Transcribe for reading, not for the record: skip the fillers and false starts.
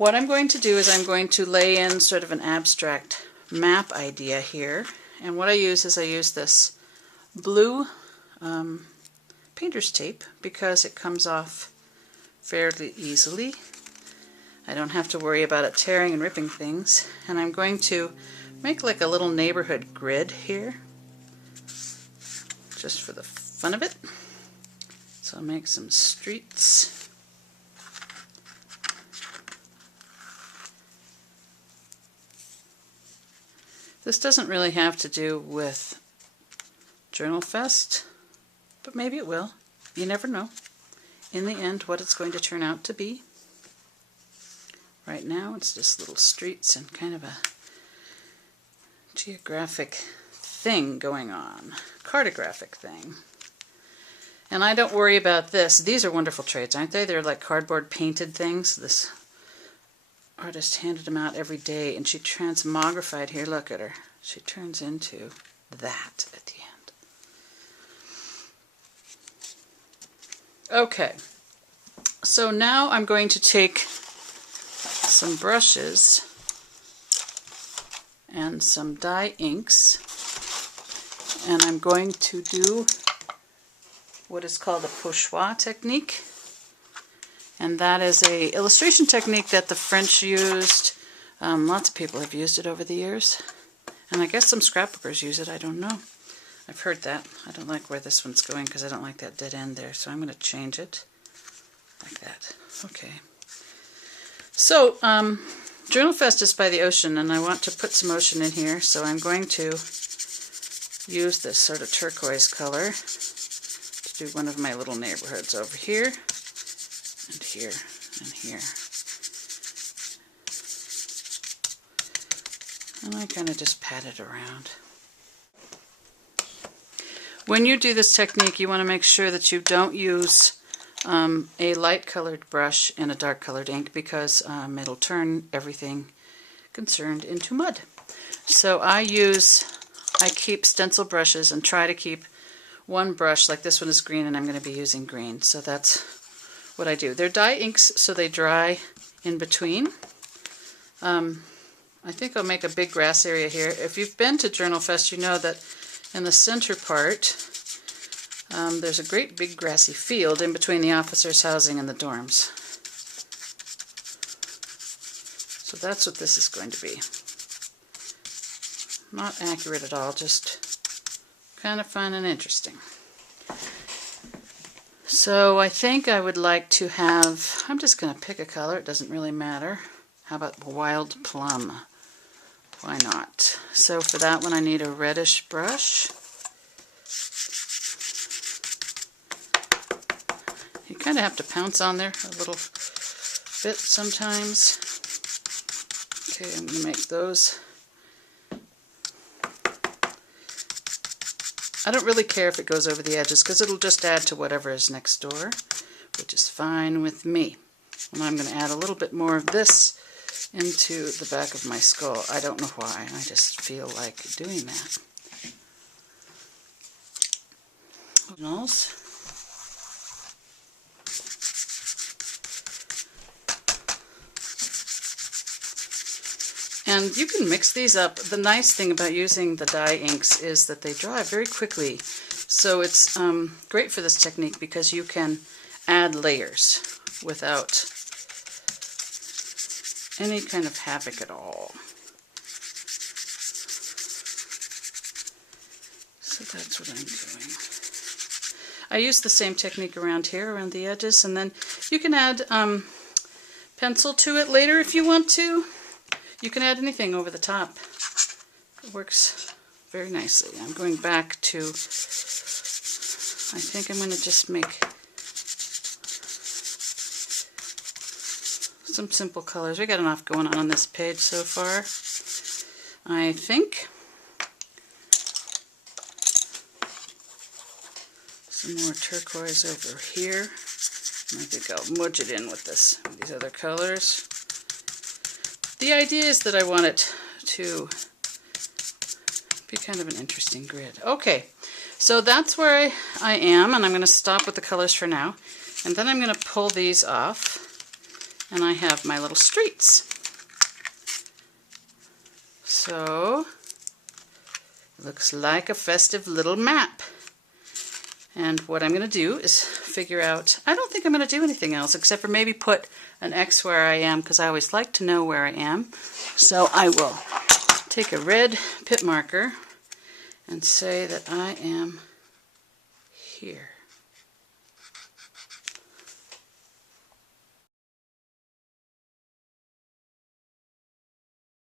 What I'm going to do is I'm going to lay in sort of an abstract map idea here. And what I use is this blue painter's tape because it comes off fairly easily. I don't have to worry about it tearing and ripping things. And I'm going to make like a little neighborhood grid here, just for the fun of it. So I'll make some streets. This doesn't really have to do with Journal Fest, but maybe it will. You never know in the end what it's going to turn out to be. Right now it's just little streets and kind of a geographic thing going on, cartographic thing. And I don't worry about this. These are wonderful trades, aren't they? They're like cardboard painted things. This artist handed them out every day, and she transmogrified. Here, look at her. She turns into that at the end. Okay, so now I'm going to take some brushes and some dye inks, and I'm going to do what is called a pochoir technique. And that is a illustration technique that the French used. Lots of people have used it over the years. And I guess some scrapbookers use it, I don't know. I've heard that. I don't like where this one's going because I don't like that dead end there. So I'm going to change it like that. Okay. So, Journal Fest is by the ocean, and I want to put some ocean in here. So I'm going to use this sort of turquoise color to do one of my little neighborhoods over here. And here, and here. And I kind of just pat it around. When you do this technique, you want to make sure that you don't use a light colored brush and a dark colored ink because it'll turn everything concerned into mud. So I keep stencil brushes and try to keep one brush, like this one is green and I'm going to be using green. So that's what I do. They're dye inks, so they dry in between. I think I'll make a big grass area here. If you've been to Journal Fest, you know that in the center part, there's a great big grassy field in between the officers' housing and the dorms. So that's what this is going to be. Not accurate at all, just kind of fun and interesting. So I think I would like to have, I'm just going to pick a color, it doesn't really matter. How about wild plum? Why not? So for that one I need a reddish brush. You kind of have to pounce on there a little bit sometimes. Okay, I'm going to make those. I don't really care if it goes over the edges because it'll just add to whatever is next door, which is fine with me. And I'm going to add a little bit more of this into the back of my skull. I don't know why, I just feel like doing that. Originals. And you can mix these up. The nice thing about using the dye inks is that they dry very quickly. So it's great for this technique because you can add layers without any kind of havoc at all. So that's what I'm doing. I use the same technique around here, around the edges, and then you can add pencil to it later if you want to. You can add anything over the top. It works very nicely. I'm going back to, I think I'm going to just make some simple colors. We got enough going on this page so far, I think. Some more turquoise over here. I think I'll smudge it in with these other colors. The idea is that I want it to be kind of an interesting grid. Okay, so that's where I am, and I'm going to stop with the colors for now. And then I'm going to pull these off And I have my little streets. So, it looks like a festive little map. And what I'm going to do is figure out, I don't think I'm going to do anything else except for maybe put an X where I am, because I always like to know where I am. So I will take a red pit marker and say that I am here.